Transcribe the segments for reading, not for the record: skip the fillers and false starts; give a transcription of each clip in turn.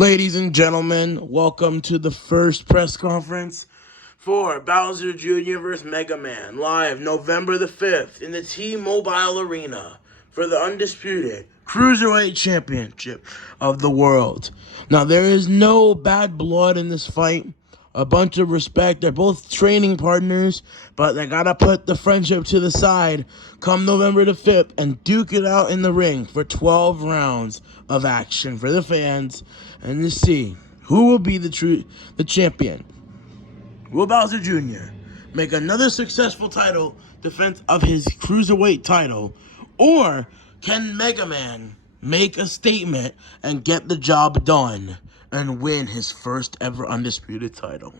Ladies and gentlemen, welcome to the first press conference for Bowser Jr. vs. Mega Man, live November the 5th in the T-Mobile Arena for the undisputed Cruiserweight Championship of the world. Now, there is no bad blood in this fight. A bunch of respect. They're both training partners, but they gotta put the friendship to the side come November the 5th and duke it out in the ring for 12 rounds of action for the fans and to see who will be the champion. Will Bowser Jr. make another successful title defense of his Cruiserweight title, or can Mega Man make a statement and get the job done and win his first ever undisputed title?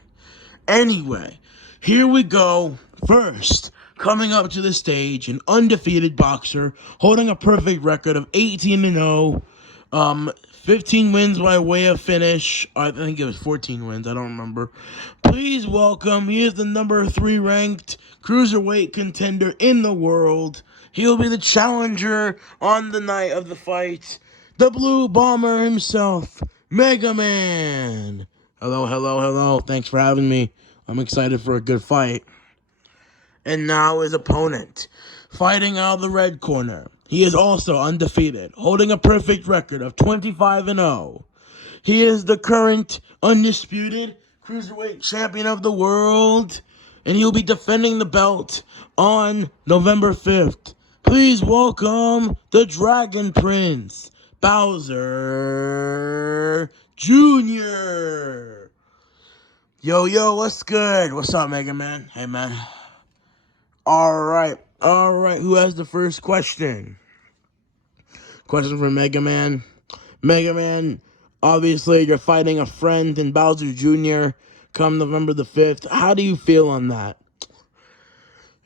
Anyway, here we go. First, coming up to the stage, an undefeated boxer holding a perfect record of 18-0. 15 wins by way of finish. I think it was 14 wins. I don't remember. Please welcome, he is the number 3 ranked cruiserweight contender in the world. He'll be the challenger on the night of the fight. The Blue Bomber himself, Mega Man. Hello, hello, hello. Thanks for having me. I'm excited for a good fight. And now his opponent, fighting out of the red corner. He is also undefeated, holding a perfect record of 25-0. He is the current undisputed Cruiserweight Champion of the world, and he'll be defending the belt on November 5th. Please welcome the Dragon Prince, Bowser Jr. Yo, what's good? What's up, Mega Man? Hey, man. All right. Who has the first question? Question for Mega Man. Mega Man, obviously you're fighting a friend in Bowser Jr. come November the 5th. How do you feel on that?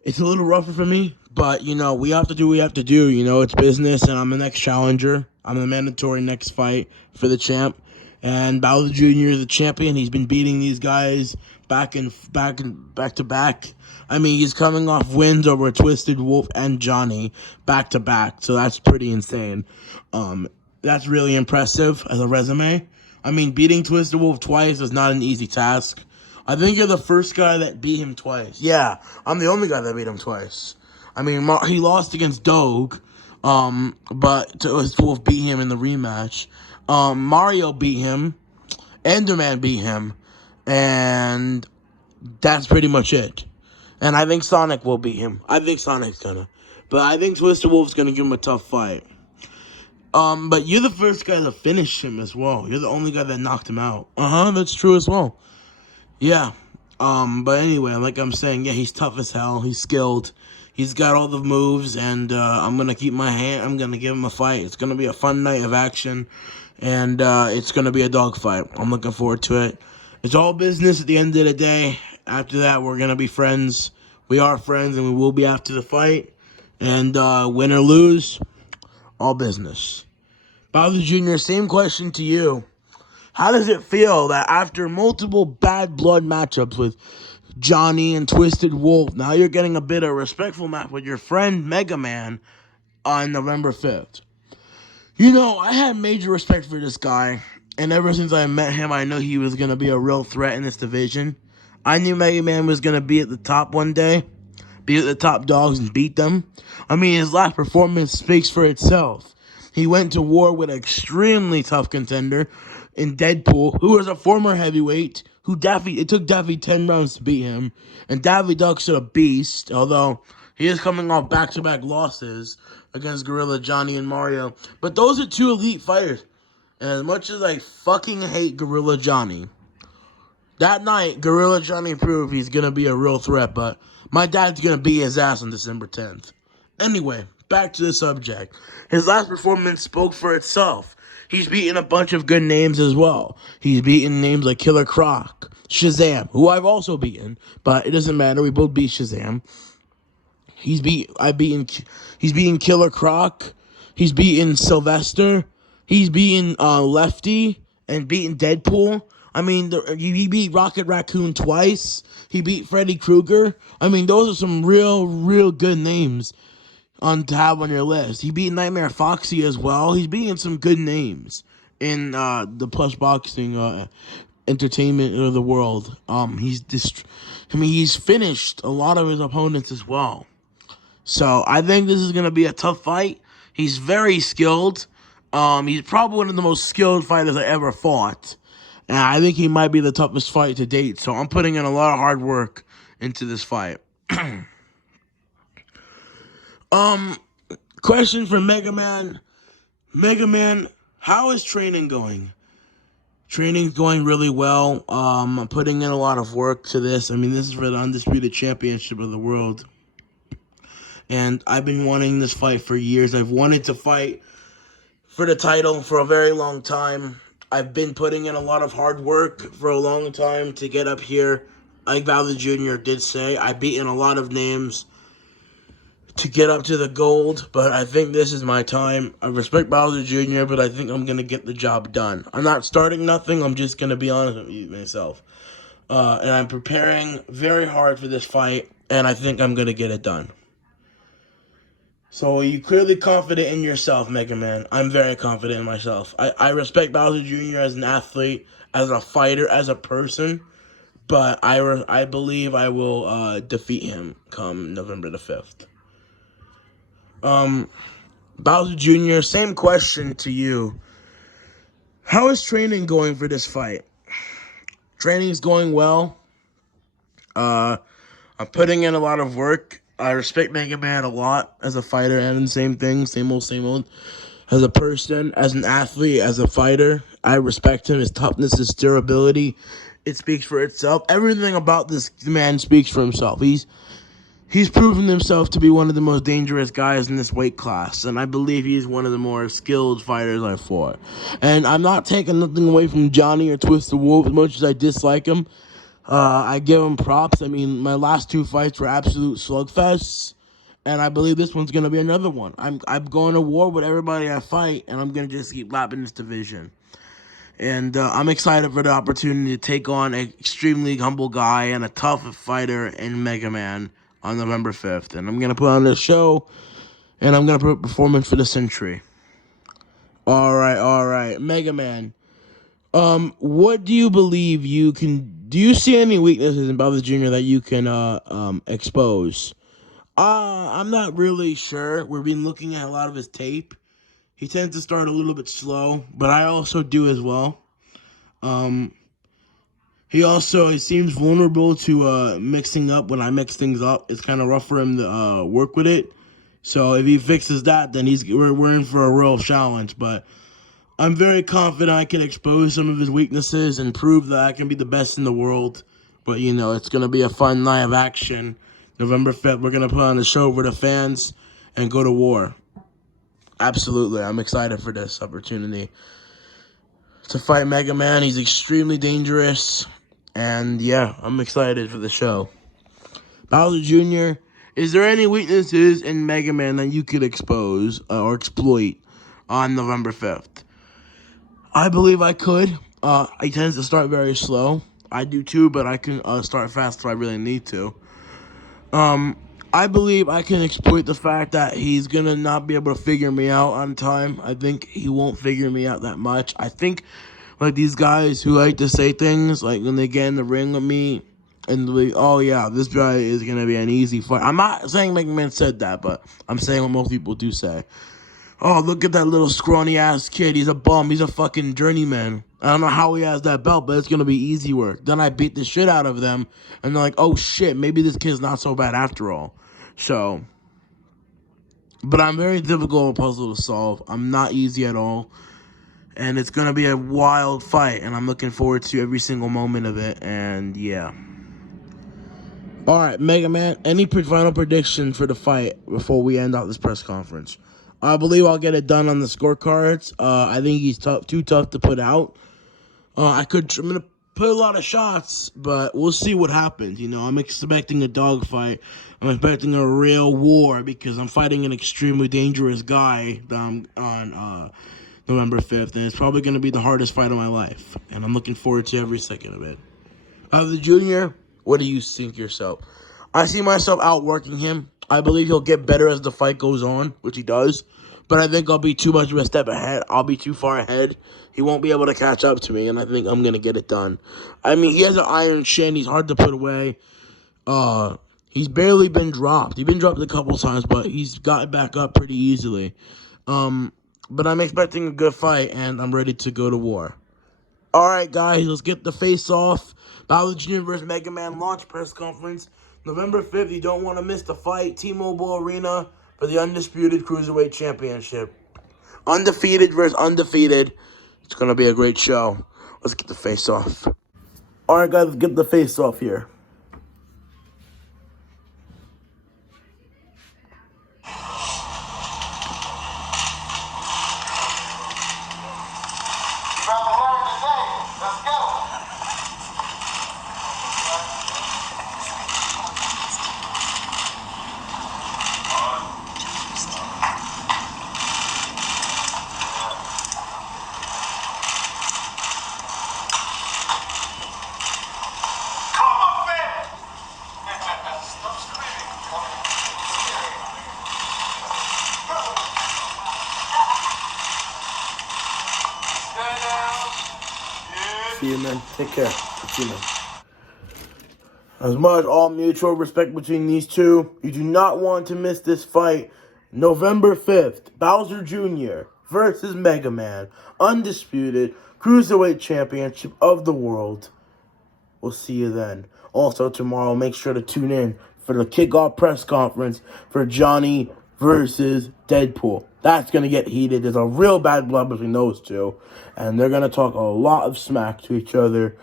It's a little rougher for me, but, we have to do what we have to do. It's business, and I'm the next challenger. I'm the mandatory next fight for the champ. And Bowser Jr. is the champion. He's been beating these guys back to back. I mean, he's coming off wins over Twisted Wolf and Johnny back to back, so that's pretty insane. That's really impressive as a resume. I mean, beating Twisted Wolf twice is not an easy task. I think you're the first guy that beat him twice. Yeah, I'm the only guy that beat him twice. I mean, he lost against Doug, but Twisted Wolf beat him in the rematch. Mario beat him, Enderman beat him, and that's pretty much it. And I think Sonic will beat him. I think Sonic's gonna. But I think Twisted Wolf's gonna give him a tough fight. But you're the first guy to finish him as well. You're the only guy that knocked him out. That's true as well. Yeah. But anyway, like I'm saying, yeah, he's tough as hell. He's skilled. He's got all the moves, and I'm gonna keep my hand. I'm gonna give him a fight. It's gonna be a fun night of action, and it's gonna be a dogfight. I'm looking forward to it. It's all business at the end of the day. After that, we're gonna be friends. We are friends, and we will be after the fight. And win or lose, all business. Bowser Jr., same question to you. How does it feel that after multiple bad blood matchups with Johnny and Twisted Wolf, now you're getting a bit of a respectful match with your friend Mega Man on November 5th? I had major respect for this guy, and ever since I met him, I knew he was going to be a real threat in this division. I knew Mega Man was going to be at the top one day, be at the top dogs and beat them. I mean, his last performance speaks for itself. He went to war with an extremely tough contender in Deadpool, who was a former heavyweight, it took Daffy 10 rounds to beat him, and Daffy Duck's a beast, although he is coming off back-to-back losses against Gorilla Johnny and Mario. But those are two elite fighters, and as much as I fucking hate Gorilla Johnny, that night, Gorilla Johnny proved he's going to be a real threat, but my dad's going to beat his ass on December 10th. Anyway, back to the subject. His last performance spoke for itself. He's beaten a bunch of good names as well. He's beaten names like Killer Croc, Shazam, who I've also beaten, but it doesn't matter. We both beat Shazam. He's beaten Killer Croc. He's beaten Sylvester. He's beaten Lefty and beaten Deadpool. I mean, he beat Rocket Raccoon twice. He beat Freddy Krueger. I mean, those are some real good names to have on your list. He beat Nightmare Foxy as well. He's beating some good names in the plus boxing entertainment of the world. He's finished a lot of his opponents as well. So I think this is gonna be a tough fight. He's very skilled. He's probably one of the most skilled fighters I ever fought. And I think he might be the toughest fight to date. So I'm putting in a lot of hard work into this fight. Question for Mega Man. Mega Man, how is training going? Training's going really well. I'm putting in a lot of work to this. I mean, this is for the Undisputed Championship of the world. And I've been wanting this fight for years. I've wanted to fight for the title for a very long time. I've been putting in a lot of hard work for a long time to get up here. Like Bowser Jr. did say, I've beaten a lot of names to get up to the gold, but I think this is my time. I respect Bowser Jr., but I think I'm going to get the job done. I'm not starting nothing. I'm just going to be honest with you myself. And I'm preparing very hard for this fight, and I think I'm going to get it done. So are you clearly confident in yourself, Mega Man? I'm very confident in myself. I respect Bowser Jr. as an athlete, as a fighter, as a person, but I believe I will defeat him come November the 5th. Bowser Jr., same question to you. How is training going for this fight? Training is going well. I'm putting in a lot of work. I respect Mega Man a lot as a fighter, and same thing, same old. As a person, as an athlete, as a fighter, I respect him. His toughness, his durability, it speaks for itself. Everything about this man speaks for himself. He's proven himself to be one of the most dangerous guys in this weight class, and I believe he's one of the more skilled fighters I've fought. And I'm not taking nothing away from Johnny or Twisted Wolf as much as I dislike him. I give him props. I mean, my last two fights were absolute slugfests, and I believe this one's going to be another one. I'm going to war with everybody I fight, and I'm going to just keep lapping this division. And I'm excited for the opportunity to take on an extremely humble guy and a tough fighter in Mega Man on November 5th. And I'm going to put on this show, and I'm going to put a performance for the century. All right. Mega Man. What do you believe you can... Do you see any weaknesses in Bowser Jr. that you can expose? I'm not really sure. We've been looking at a lot of his tape. He tends to start a little bit slow, but I also do as well. He seems vulnerable to mixing up. When I mix things up, it's kind of rough for him to work with it. So if he fixes that, then we're in for a real challenge. But I'm very confident I can expose some of his weaknesses and prove that I can be the best in the world. But, it's going to be a fun night of action. November 5th, we're going to put on a show for the fans and go to war. Absolutely. I'm excited for this opportunity to fight Mega Man. He's extremely dangerous. And, yeah, I'm excited for the show. Bowser Jr., is there any weaknesses in Mega Man that you could expose or exploit on November 5th? I believe I could. He tends to start very slow. I do too, but I can start fast if I really need to. I believe I can exploit the fact that he's going to not be able to figure me out on time. I think he won't figure me out that much. I think, like, these guys who like to say things, like, when they get in the ring with me, and like, oh, yeah, this guy is going to be an easy fight. I'm not saying Mega Man said that, but I'm saying what most people do say. Oh, look at that little scrawny-ass kid. He's a bum. He's a fucking journeyman. I don't know how he has that belt, but it's going to be easy work. Then I beat the shit out of them, and they're like, oh, shit, maybe this kid's not so bad after all. So, but I'm very difficult of a puzzle to solve. I'm not easy at all, and it's going to be a wild fight, and I'm looking forward to every single moment of it, and yeah. All right, Mega Man, any final prediction for the fight before we end out this press conference? I believe I'll get it done on the scorecards. I think he's too tough to put out. I'm going to put a lot of shots, but we'll see what happens. I'm expecting a dogfight. I'm expecting a real war because I'm fighting an extremely dangerous guy on November 5th, and it's probably going to be the hardest fight of my life, and I'm looking forward to every second of it. The Junior, what do you think yourself? I see myself outworking him. I believe he'll get better as the fight goes on, which he does. but I think I'll be too much of a step ahead. I'll be too far ahead. He won't be able to catch up to me, and I think I'm going to get it done. I mean, he has an iron shin. He's hard to put away. He's barely been dropped. He's been dropped a couple times, but he's gotten back up pretty easily. But I'm expecting a good fight, and I'm ready to go to war. All right, guys, let's get the face-off. Bowser Jr. vs. Mega Man launch press conference. November 5th, you don't want to miss the fight. T-Mobile Arena for the Undisputed Cruiserweight Championship. Undefeated versus undefeated. It's going to be a great show. Let's get the face-off. All right, guys, let's get the face-off here. See you, man. Take care. See you, man. As much all mutual respect between these two, you do not want to miss this fight. November 5th, Bowser Jr. versus Mega Man, Undisputed Cruiserweight Championship of the World. We'll see you then. Also tomorrow, make sure to tune in for the kickoff press conference for Johnny versus Deadpool. That's going to get heated. There's a real bad blood between those two, and they're going to talk a lot of smack to each other.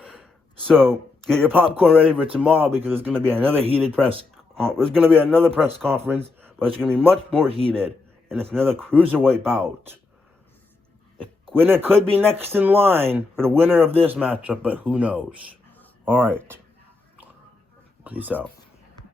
So get your popcorn ready for tomorrow, because there's going to be another heated press. There's going to be another press conference, but it's going to be much more heated, and it's another cruiserweight bout. The winner could be next in line for the winner of this matchup, but who knows? All right. Peace out.